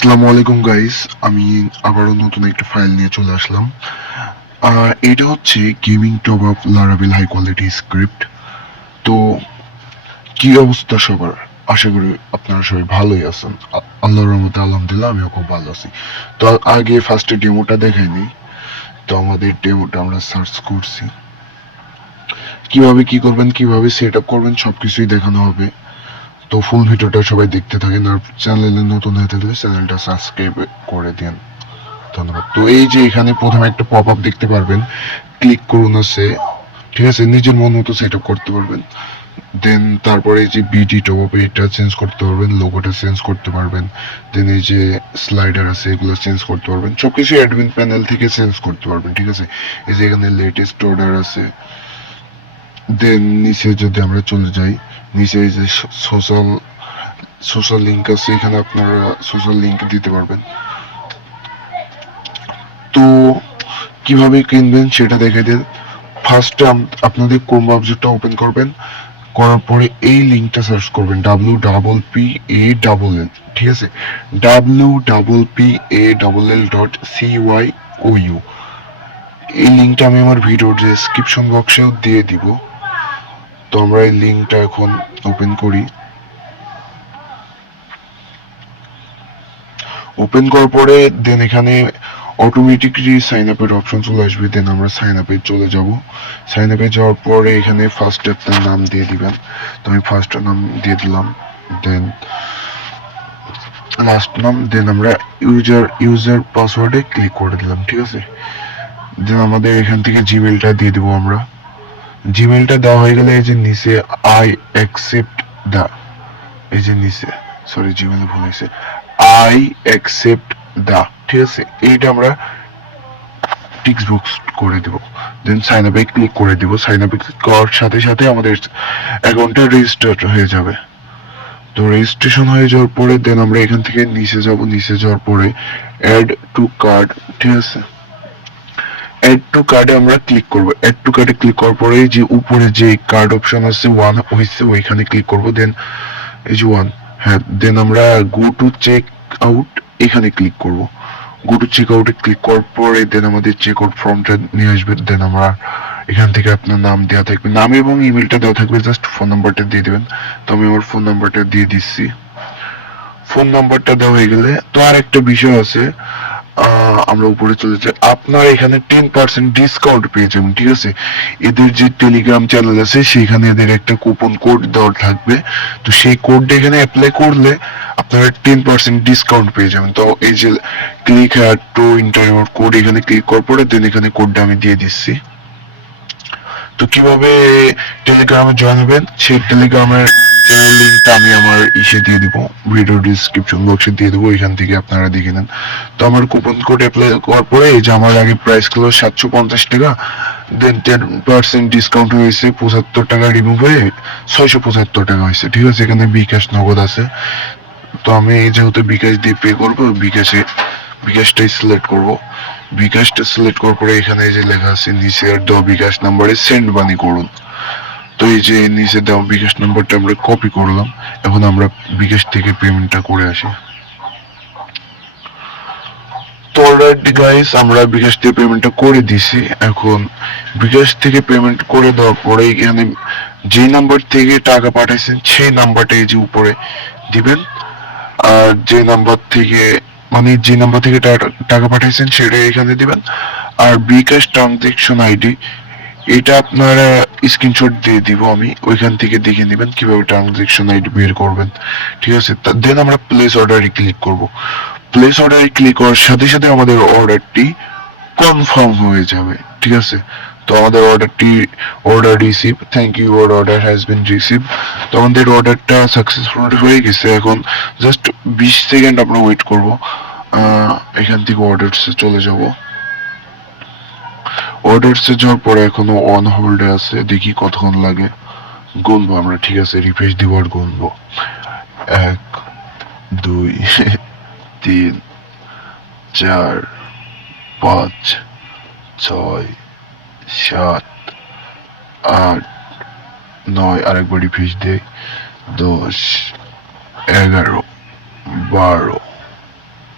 আসসালামু আলাইকুম গাইস আমি আবারও নতুন একটা ফাইল নিয়ে চলে আসলাম। এটা হচ্ছে গেমিং টপ আপ লারাবেল হাই কোয়ালিটি স্ক্রিপ্ট তো, কি অবস্থা সবার? আশা করি আপনারা সবাই ভালোই আছেন। আল্লাহর রহমতে, আলহামদুলিল্লাহ, আমিও খুব ভালো আছি। তো, আগে ফার্স্টে ডেমোটা দেখাইনি তো, আমাদের ডেমোটা আমরা সার্চ করছি। কীভাবে কি করবেন, কীভাবে সেট আপ করবেন, সবকিছুই দেখানো হবে। তো ফুল ভিডিওটা সবাই দেখতে থাকেন আর চ্যানেলে নতুন হয়ে থাকলে চ্যানেলটা সাবস্ক্রাইব করে দিন ধন্যবাদ। তো এই যে এখানে প্রথমে একটা পপ আপ দেখতে পারবেন। ক্লিক করুন আছে ঠিক আছে? নিজের মন মতো সেট আপ করতে পারবেন। দেন তারপরে এই যে বিডি টপ আপ এটা চেঞ্জ করতে পারবেন লোগোটা চেঞ্জ করতে পারবেন। দেন এই যে স্লাইডার আছে, এগুলো চেঞ্জ করতে পারবেন। সব সবকিছু অ্যাডমিন প্যানেল থেকে চেঞ্জ করতে পারবেন, ঠিক আছে? এই যে এখানে লেটেস্ট অর্ডার আছে। দেন নিচে যদি আমরা চলে যাই নিচে এই যে সোশ্যাল সোশ্যাল লিংক আছে, এখানে আপনারা সোশ্যাল লিংক দিতে পারবেন। তো কীভাবে কিনবেন সেটা দেখে দিন। ফার্স্টে আপনাদের ক্রোম ব্রাউজারটা ওপেন করবেন। করার পরে এই লিংকটা সার্চ করবেন W double P A double L ঠিক আছে? W double P A double L dot C Y O U এই লিঙ্কটা আমি আমার ভিডিওর ডেসক্রিপশন বক্সেও দিয়ে দিব। তো আমরা এই লিঙ্কটা এখন ওপেন করি। ওপেন করার পরে দেন এখানে অটোমেটিকলি সাইন আপের অপশন চলে আসবে। দেন আমরা সাইন আপে চলে যাব। সাইন আপে যাওয়ার পরে এখানে ফার্স্ট আপনার নাম দিয়ে দিবেন। তো আমি ফার্স্ট নাম দিয়ে দিলাম। দেন লাস্ট নাম দেন আমরা ইউজার ইউজার পাসওয়ার্ডে ক্লিক করে দিলাম, ঠিক আছে? দেন আমাদের এখান থেকে জিমেলটা দিয়ে দিব আমরা। জিমেলটা দেওয়া হয়ে গেলে এই যে নিচে আই অ্যাকসেপ্ট দা এই যে নিচে সরি জিমেল ভুল হয়েছে। আই অ্যাকসেপ্ট দা ঠিক আছে? এইটা আমরা টিক্স বক্স করে দিব। দেন সাইন আপে ক্লিক করে দিব। সাইন আপে ক্লিক করার সাথে সাথে আমাদের অ্যাকাউন্টটা রেজিস্টার হয়ে যাবে। তো রেজিস্ট্রেশন হয়ে যাওয়ার পরে দেন আমরা এখান থেকে নিচে যাব। নিচে যাওয়ার পরে অ্যাড টু কার্ড ঠিক আছে? অ্যাড টু কার্ডে আমরা ক্লিক করব। অ্যাড টু কার্ডে ক্লিক করার পরে যে উপরে যে কার্ড অপশন আছে ওয়ান হয়েছে ওইখানে ক্লিক করব। দেন এই যে ওয়ান হ্যাঁ দেন আমরা গো টু চেক আউট এখানে ক্লিক করব। গো টু চেক আউটে ক্লিক করার পরে দেন আমাদের চেক আউট ফর্মটা নিয়ে আসবে। দেন আমরা এখান থেকে আপনার নাম দেওয়া থাকবে। নাম এবং ইমেলটা দেওয়া থাকবে জাস্ট ফোন নাম্বারটা দিয়ে দেবেন। তো আমি আমার ফোন নাম্বারটা দিয়ে দিচ্ছি। ফোন নাম্বারটা দেওয়া হয়ে গেলে তো আর একটা বিষয় আছে। আমরা উপরে চলে যাই আপনার এখানে টেন পার্সেন্ট ডিসকাউন্ট পেয়ে যাবেন, ঠিক আছে? এদের যে টেলিগ্রাম চ্যানেল আছে, সেখানে এদের একটা কুপন কোড দেওয়া থাকবে। তো সেই কোডটা এখানে অ্যাপ্লাই করলে আপনারা টেন পার্সেন্ট ডিসকাউন্ট পেয়ে যাবেন। তো এই যে ক্লিক টু ইন্টারভিউ কোড এখানে ক্লিক করার পরে দেন এখানে কোডটা আমি দিয়ে দিচ্ছি। তো কীভাবে টেলিগ্রামে জয়েন হবেন? সেই টেলিগ্রামের চ্যানেল লিঙ্কটা আমি আমার ইসে দিয়ে দিব ভিডিও ডিসক্রিপশন বক্সে দিয়ে দেবো, এখান থেকে আপনারা দেখে নেন। তো আমার কুপন কোড অ্যাপ্লাই করার পরে এই যে আমার আগে প্রাইস ছিল সাতশো পঞ্চাশ টাকা দেন টেন পার্সেন্ট ডিসকাউন্ট হয়েছে, পঁচাত্তর টাকা রিমুভ হয়ে ছয়শো পঁচাত্তর টাকা হয়েছে। ঠিক আছে, এখানে বিকাশ নগদ আছে। তো আমি এই যেহেতু বিকাশ দিয়ে পে করব, বিকাশে, বিকাশটাই সিলেক্ট করব। বিকাশটা সিলেক্ট করার পরে এখানে যে লেখা আছে, নিচে আর দেওয়া বিকাশ নাম্বারে সেন্ড মানি করুন। তো এই যে নিচে দেওয়া বিকাশ নাম্বারটা আমরা কপি করলাম, এখন আমরা বিকাশ থেকে পেমেন্টটা করে আসি। তো অলরেডি গাইস আমরা বিকাশ থেকে পেমেন্টটা করে দিছি। এখন বিকাশ থেকে পেমেন্ট করে দেওয়ার পরে এখানে যে নাম্বার থেকে টাকা পাঠাইছেন, সেই নাম্বারটা এই যে উপরে দিবেন। আর যে নাম্বার থেকে মানে যে নাম্বার থেকে টাকা পাঠাইছেন, সেটা এখানে দিবেন। আর বিকাশ ট্রানজেকশন আইডি এটা আপনারা স্ক্রিনশট দিয়ে দিব আমি। ওইখান থেকে দেখে নেবেন কীভাবে ট্রানজেকশন আইডি বের করবেন। ঠিক আছে? দেন আমরা প্লেস অর্ডারে ক্লিক করব। প্লেস অর্ডারে ক্লিক করার সাথে সাথে আমাদের অর্ডারটি কনফার্ম হয়ে যাবে। ঠিক আছে? তো আমাদের অর্ডারটি order receive thank you your order has been receive তো আমাদের অর্ডারটা সাকসেসফুল হয়ে গেছে। এখন জাস্ট বিশ সেকেন্ড আমরা ওয়েট করব। এখান থেকে অর্ডারসে চলে যাব। অর্ডারসে যাওয়ার পরে এখনও অন হোল্ডে আছে, দেখি কতক্ষণ লাগে। গুনবো আমরা, ঠিক আছে? রিফ্রেশ দিব আর গুনবো। এক, দুই, তিন, চার, পাঁচ, ছয়, সাত, আট, নয়, আরেকবার রিফ্রেশ দেই। দশ, এগারো, বারো,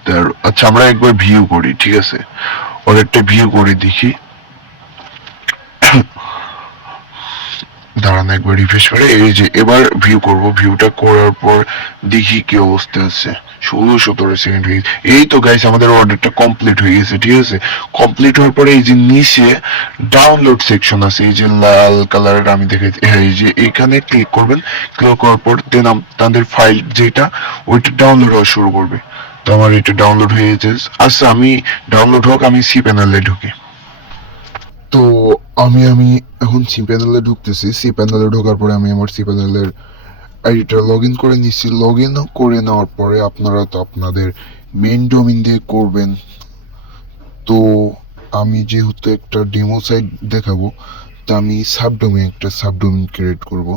তেরো। আচ্ছা আমরা একবার ভিউ করি, ঠিক আছে? ওর একটা ভিউ করে দেখি। দাঁড়ান একবার রিফ্রেশ করে, এই যে এবার ভিউ করব ভিউটা করার পর দেখি কি অবস্থা আছে। ষোলো সতেরো সেকেন্ড হয়ে গেছে। এই তো গাইস আমাদের অর্ডারটা কমপ্লিট হয়ে গেছে, ঠিক আছে? কমপ্লিট হওয়ার পরে এই যে নিচে ডাউনলোড সেকশন আছে, এই যে লাল কালারের আমি দেখে হ্যাঁ এই যে এখানে ক্লিক করবেন ক্লিক করার পর দেন তাদের ফাইল যেটা, ওইটা ডাউনলোড হওয়া শুরু করবে। তো আমার এটা ডাউনলোড হয়ে গেছে। আচ্ছা আমি ডাউনলোড হোক, আমি সি প্যানেলে ঢুকি। তো আমি আমি এখন সি প্যানেলে ঢুকতেছি। সি প্যানেলে ঢোকার পরে আমি আমার সি প্যানেলের আইডিটা লগ ইন করে নিচ্ছি। লগ ইন করে নেওয়ার পরে আপনারা তো আপনাদের মেন ডোমিন দিয়ে করবেন। তো আমি যেহেতু একটা ডেমো সাইট দেখাবো, তো আমি সাবডোমিন একটা সাবডোমিন ক্রিয়েট করব।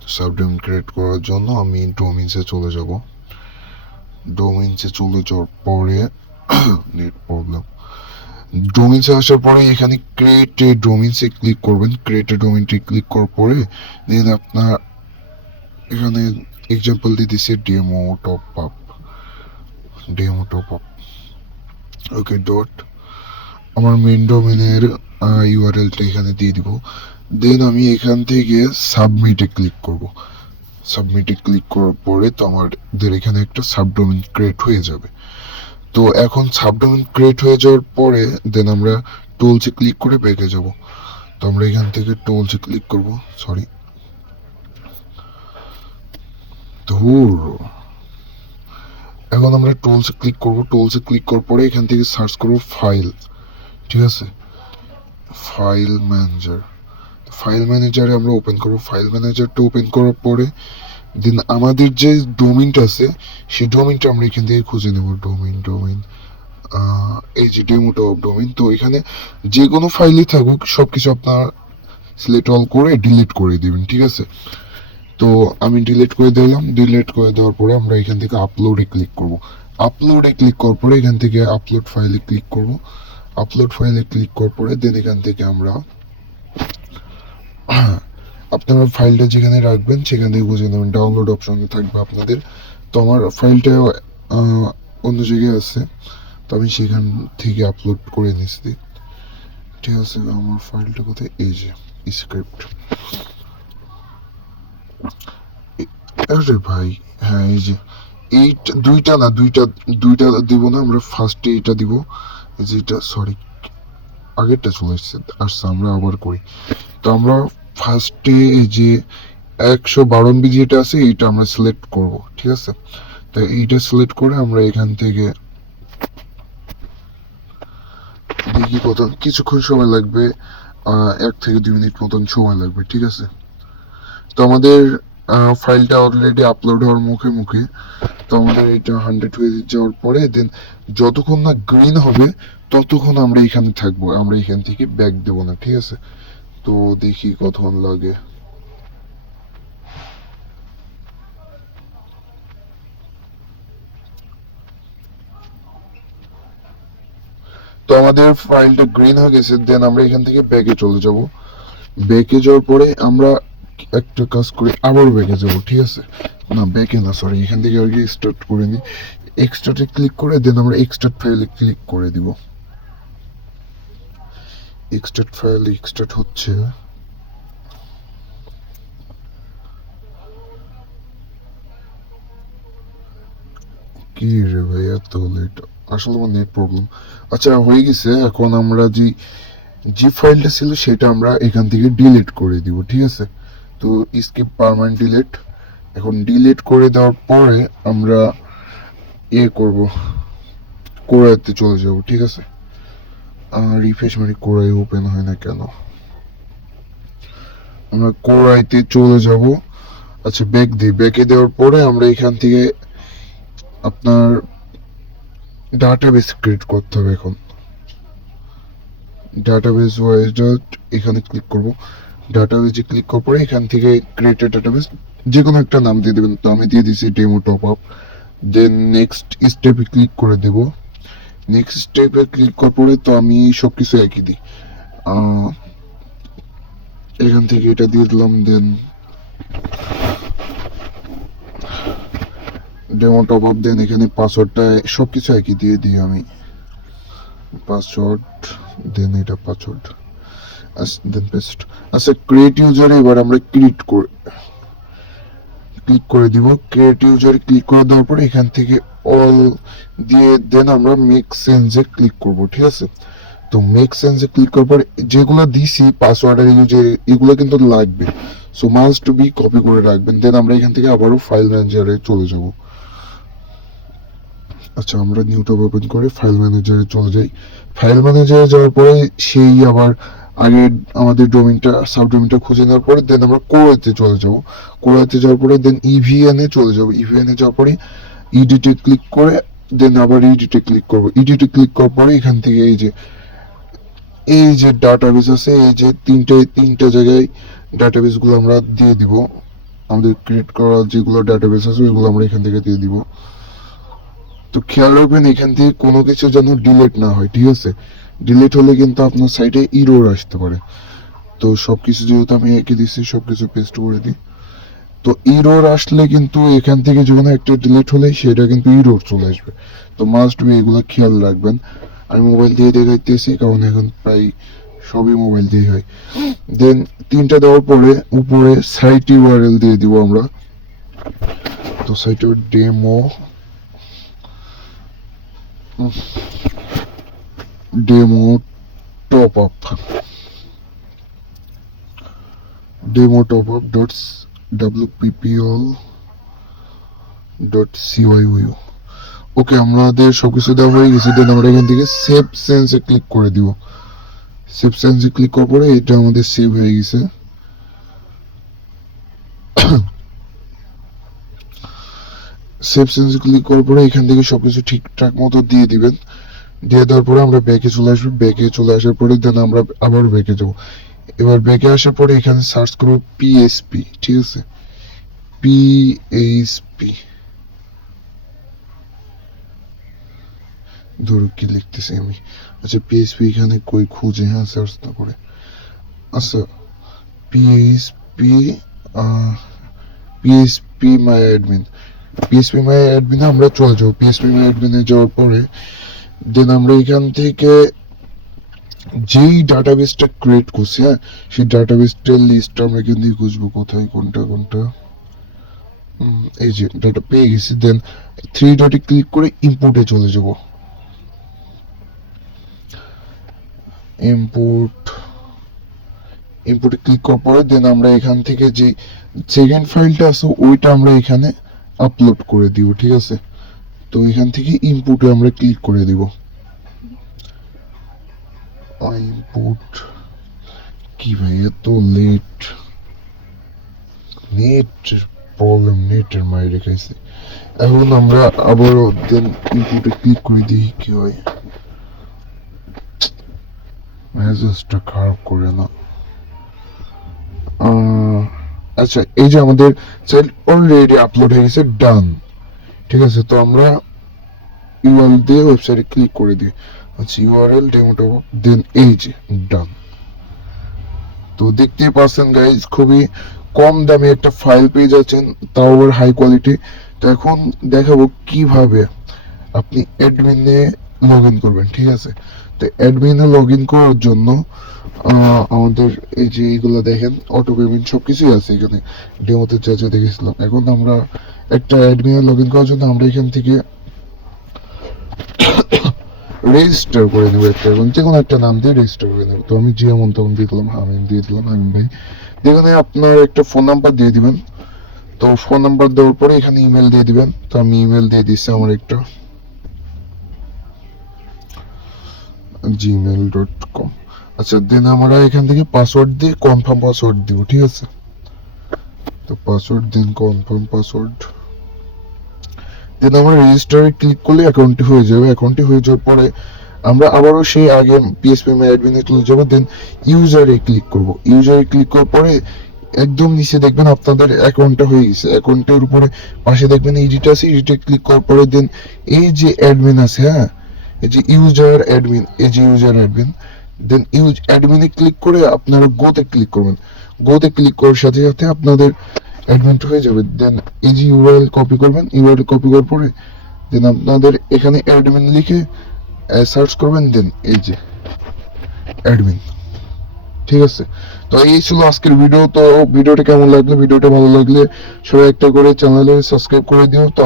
তো সাবডোমিন ক্রিয়েট করার জন্য আমি ডোমিনসে চলে যাব। ডোমিনসে চলে যাওয়ার পরে নেট প্রবলেম ডোমিনসে আসার পরে এখানে ক্রিয়েট এ ডোমিনসে ক্লিক করবেন। ক্রিয়েট এ ডোমিনটি ক্লিক করার পরে দেন আপনার এখানে এক্সাম্পল দিয়ে দিচ্ছে demo top up demo top up okay dot আমার মেন ডোমেনের ইউআরএলটা এখানে দিয়ে দিব। দেন আমি এখান থেকে সাবমিটে ক্লিক করব। সাবমিটে ক্লিক করার পরে তো আমাদের এখানে একটা সাবডোমেন ক্রিয়েট হয়ে যাবে। তো এখন সাবডোমেন ক্রিয়েট হয়ে যাওয়ার পরে দেন আমরা টুলসে ক্লিক করে ব্যাকে যাব। তো আমরা এখান থেকে টুলসে ক্লিক করব সরি ধুর। এখন আমরা টুলসে ক্লিক করব টুলসে ক্লিক করার পরে এখান থেকে সার্চ করব ফাইল ঠিক আছে? ফাইল ম্যানেজার ফাইল ম্যানেজারে আমরা ওপেন করব। ফাইল ম্যানেজারটা ওপেন করার পরে দেন আমাদের যে ডোমিনটা আছে, সেই ডোমিনটা আমরা এখান থেকে খুঁজে নেব। ডোমিন ডোমিন এই যে ডেমোটা অফ ডোমিন তো এখানে যে কোনো ফাইলই থাকুক সব কিছু আপনার সিলেক্ট অল করে ডিলিট করে দিবেন, ঠিক আছে? তো আমি ডিলিট করে দিলাম। ডিলিট করে দেওয়ার পরে আমরা এখান থেকে আপলোডে ক্লিক করব। আপলোডে ক্লিক করার পরে এখান থেকে আপলোড ফাইলে ক্লিক করব। আপলোড ফাইলে ক্লিক করার পরে দেন এখান থেকে আমরা আপনারা ফাইলটা যেখানে রাখবেন, সেখান থেকে বুঝে নেবেন ডাউনলোড অপশন থাকবে আপনাদের। তো আমার ফাইলটা অন্য জায়গায় আছে, তো আমি সেখান থেকে আপলোড করে নিচ্ছি। ঠিক আছে, আমার ফাইলটা কোথায়? এই যে স্ক্রিপ্ট আরে ভাই হ্যাঁ এই যে এইটা দুইটা না, দুইটা দুইটা দিব না, আমরা ফার্স্টে এটা দিব। এই যে এটা সরি আগেরটা চলে এসছে আচ্ছা আমরা আবার করি। তো আমরা ফার্স্টে যে একশো বারো এমবি যেটা আছে, এইটা আমরা সিলেক্ট করব, ঠিক আছে? তো এইটা সিলেক্ট করে আমরা এখান থেকে দেখি কত, কিছুক্ষণ সময় লাগবে এক থেকে দুই মিনিট মতন সময় লাগবে, ঠিক আছে? তো আমাদের ফাইলটা অলরেডি আপলোড হওয়ার মুখে মুখে, তো আমাদের এটা হান্ড্রেড হয়ে যাওয়ার পরে দেন যতক্ষণ না গ্রিন হবে, ততক্ষণ আমরা এখানে থাকব, আমরা এখান থেকে ব্যাক দেবো না, ঠিক আছে? তো দেখি কতক্ষণ লাগে। তো আমাদের ফাইলটা গ্রিন হয়ে গেছে দেন আমরা এখান থেকে ব্যাকে চলে যাব। ব্যাকে যাওয়ার পরে আমরা একটা কাজ করি, আবার ব্যাকে যাব, ঠিক আছে? না ব্যাকে না সরি এখান থেকে আর কি স্টার্ট করে নিই। এক্সট্রাটে ক্লিক করে দেন আমরা এক্সট্রাট ফাইলে ক্লিক করে দিব। এক্সট্রাট ফাইল এক্সট্রাট হচ্ছে। কি রে ভাই এত লেট আসলে আমার নেট প্রবলেম আচ্ছা হয়ে গেছে, এখন আমরা যে যে ফাইলটা ছিল সেটা আমরা এখান থেকে ডিলিট করে দিব, ঠিক আছে? তো স্কিপ পারমানেন্ট ডিলিট এখন ডিলিট করে দেওয়ার পরে আমরা ইয়ে করব কোরাইতে চলে যাব, ঠিক আছে? রিফ্রেশ মারি কোরাই ওপেন হয় না কেন? আমরা কোরাইতে চলে যাব। আচ্ছা ব্যাক দিই ব্যাকে দেওয়ার পরে আমরা এখান থেকে আপনার ডাটাবেস ক্রিয়েট করতে হবে এখন। ডাটাবেস ওয়াইজ এখানে ক্লিক করব। ডাটাবেসে ক্লিক করার পরে এখান থেকে ক্রিয়েট ডাটাবেস যে কোনো একটা নাম দিয়ে দেবেন। তো আমি দিয়ে দিয়েছি demo top up then next স্টেপে ক্লিক করে দেব। নেক্সট স্টেপে ক্লিক করার পরে তো আমি সব কিছু একই দিই। এখান থেকে এটা দিয়ে দিলাম then demo top up then এখানে পাসওয়ার্ডটা সব কিছু একই দিয়ে দিই আমি। পাসওয়ার্ড দেন এটা পাসওয়ার্ড দেন পেস্ট আচ্ছা ক্রিয়েট ইউজারে এবার আমরা ক্রিয়েট করে ক্লিক করে দিব। ক্রিয়েট ইউজারে ক্লিক করে দেওয়ার পরে এখান থেকে অল দিয়ে দেন আমরা মেক সেন্সে ক্লিক করব, ঠিক আছে? তো মেক সেন্সে ক্লিক করার পর যেগুলো দিছি পাসওয়ার্ড আর ইউজার এগুলো কিন্তু লাগবে। সো মাস্ট বি কপি করে রাখবেন দেন আমরা এখান থেকে আবারও ফাইল ম্যানেজারে চলে যাব। আচ্ছা আমরা নিউ ট্যাব ওপেন করে ফাইল ম্যানেজারে চলে যাই। ফাইল ম্যানেজারে যাওয়ার পরে সেই আবার আগে আমাদের ডোমেনটা সাব ডোমেনটা খুঁজে নেওয়ার পরে দেন আমরা কোরাতে চলে যাব। কোরাতে যাওয়ার পরে দেন ইভিএন এ চলে যাব। ইভিএন এ যাওয়ার পরে ইডিটে ক্লিক করে দেন আবার ইডিটে ক্লিক করব। ইডিটে ক্লিক করার পরে এখান থেকে এই যে এই যে ডাটাবেস আছে, এই যে তিনটে তিনটে জায়গায় ডাটাবেসগুলো আমরা দিয়ে দিব। আমাদের ক্রিয়েট করা যেগুলো ডাটাবেস আছে, ওইগুলো আমরা এখান থেকে দিয়ে দিব। তো খেয়াল রাখবেন, এখান থেকে কোনো কিছু যেন ডিলিট না হয়, ঠিক আছে? ডিলিট হলে কিন্তু আপনার সাইটে ইরোর আসতে পারে। তো সবকিছু যেহেতু আমি এঁকে দিচ্ছি সবকিছু পেস্ট করে দিই। তো ইরোর আসলে কিন্তু এখান থেকে যে কোনো একটা ডিলিট হলে সেটা কিন্তু ইরোর চলে আসবে। তো মাস্ট বি এগুলো খেয়াল রাখবেন। আমি মোবাইল দিয়ে দেখাইতেছি, কারণ এখন প্রায় সবই মোবাইল দিয়ে হয়। দেন তিনটা দেওয়ার পরে উপরে সাইট ইউআরএল দিয়ে দিব আমরা। তো সাইটের demo demo top up demo top up dot WPPL dot okay আমাদের সবকিছু দেওয়া হয়ে গেছে। দেন আমরা এখান থেকে সেভ সেন্সে ক্লিক করে দিব। সেভ সেন্সে ক্লিক করার পরে এটা আমাদের সেভ হয়ে গেছে। সেভ সেন্সে ক্লিক করার পরে এখান থেকে সবকিছু ঠিকঠাক মতো দিয়ে দিবেন। দিয়ে দেওয়ার পরে আমরা ব্যাকে চলে আসব। ব্যাকে চলে আসার পরে দেন আমরা আবার ব্যাকে যাব। এবার ব্যাকে আসার পরে এখানে সার্চ করব পিএসপি ঠিক আছে? পিএইচপি ধরো কি লিখতেছি আমি। আচ্ছা পিএইচপি এখানে কই খুঁজে? হ্যাঁ সার্চ না করে। আচ্ছা PHP PHP my admin PSP my অ্যাডমিনে আমরা চলে যাব। পিএসপি মাই অ্যাডমিনে যাওয়ার পরে দেন আমরা এখান থেকে যেই ডাটাবেসটা ক্রিয়েট করছি হ্যাঁ সেই ডাটাবেসটার লিস্ট আমরা এখান থেকে খুঁজবো কোথায়, কোনটা কোনটা? এই যে ডাটা পেয়ে গেছি দেন থ্রি ডটে ক্লিক করে ইম্পোর্টে চলে যাব। ইম্পোর্ট ইম্পোর্টে ক্লিক করার পরে দেন আমরা এখান থেকে যে সেকেন্ড ফাইলটা আছে, ওইটা আমরা এখানে আপলোড করে দিব, ঠিক আছে? তো এখান থেকে ইম্পোর্টে আমরা ক্লিক করে দিব। কি ভাই, এত লেট প্রবলেম নেটের মায়ের রেখেছে এখন আমরা আবারও দেন ইম্পোর্টে ক্লিক করে দিই কি হয়। মেসেজটা খারাপ করে না। আচ্ছা এই যে আমাদের সেল অলরেডি আপলোড হয়ে গেছে ডান ঠিক আছে, তো আমরা ইউআরএল দিয়ে ওয়েবসাইটে ক্লিক করে দিই। আচ্ছা ইউআরএল ডেমোটা দেন এই ডান তো দেখতেই পাচ্ছেন গাইজ খুবই কম দামে একটা ফাইল পেয়ে যাচ্ছেন, তাও আবার হাই কোয়ালিটি তো এখন দেখাবো কীভাবে আপনি অ্যাডমিনে লগ ইন করবেন, ঠিক আছে? তো অ্যাডমিনে লগ ইন করার জন্য আমাদের এই যে এইগুলো দেখেন অটো পেমেন্ট সব কিছুই আছে এখানে। ডেমোতে যা যা দেখেছিলাম। এখন আমরা একটা অ্যাডমিনে লগ ইন করার জন্য আমরা এখান থেকে রেজিস্টার করে নেব একটা এবং যে কোনো একটা নাম দিয়ে রেজিস্টার করে নেব। তো আমি যেমন তখন দিয়ে দিলাম হামিম দিয়ে দিলাম হামিম ভাই এখানে আপনার একটা ফোন নাম্বার দিয়ে দিবেন। তো ফোন নাম্বার দেওয়ার পরে এখানে ইমেল দিয়ে দিবেন। তো আমি ইমেল দিয়ে দিচ্ছি আমার একটা জিমেল ডট কম আচ্ছা দেন আমরা এখান থেকে পাসওয়ার্ড দিয়ে কনফার্ম পাসওয়ার্ড দিব, ঠিক আছে? তো পাসওয়ার্ড দিন কনফার্ম পাসওয়ার্ড দেন আমরা রেজিস্টারে ক্লিক করলে অ্যাকাউন্টটি হয়ে যাবে। অ্যাকাউন্টটি হয়ে যাওয়ার পরে আমরা আবারও সেই আগে পিএসপি মাই অ্যাডমিনে চলে যাব দেন ইউজারে ক্লিক করব। ইউজারে ক্লিক করার পরে একদম নিচে দেখবেন আপনাদের অ্যাকাউন্টটা হয়ে গেছে। অ্যাকাউন্টের উপরে পাশে দেখবেন এডিট আছে। এডিটে ক্লিক করার পরে দেন এই যে অ্যাডমিন আছে হ্যাঁ? এই যে ইউজার অ্যাডমিন এই যে ইউজার অ্যাডমিন দেন ইউজ অ্যাডমিনে ক্লিক করে আপনারা গোতে ক্লিক করবেন। গোতে ক্লিক করার সাথে সাথে আপনাদের অ্যাডমিট হয়ে যাবে দেন এই যে ইউআরএল কপি করবেন ইউআরএল কপি করার পরে দেন আপনাদের এখানে অ্যাডমিন লিখে সার্চ করবেন দেন এই যে অ্যাডমিন ঠিক আছে? তো এই ছিল আজকের ভিডিও তো ভিডিওটা কেমন লাগল? ভিডিওটা ভালো লাগলে সবাই একটা করে চ্যানেলে সাবস্ক্রাইব করে দিও। তো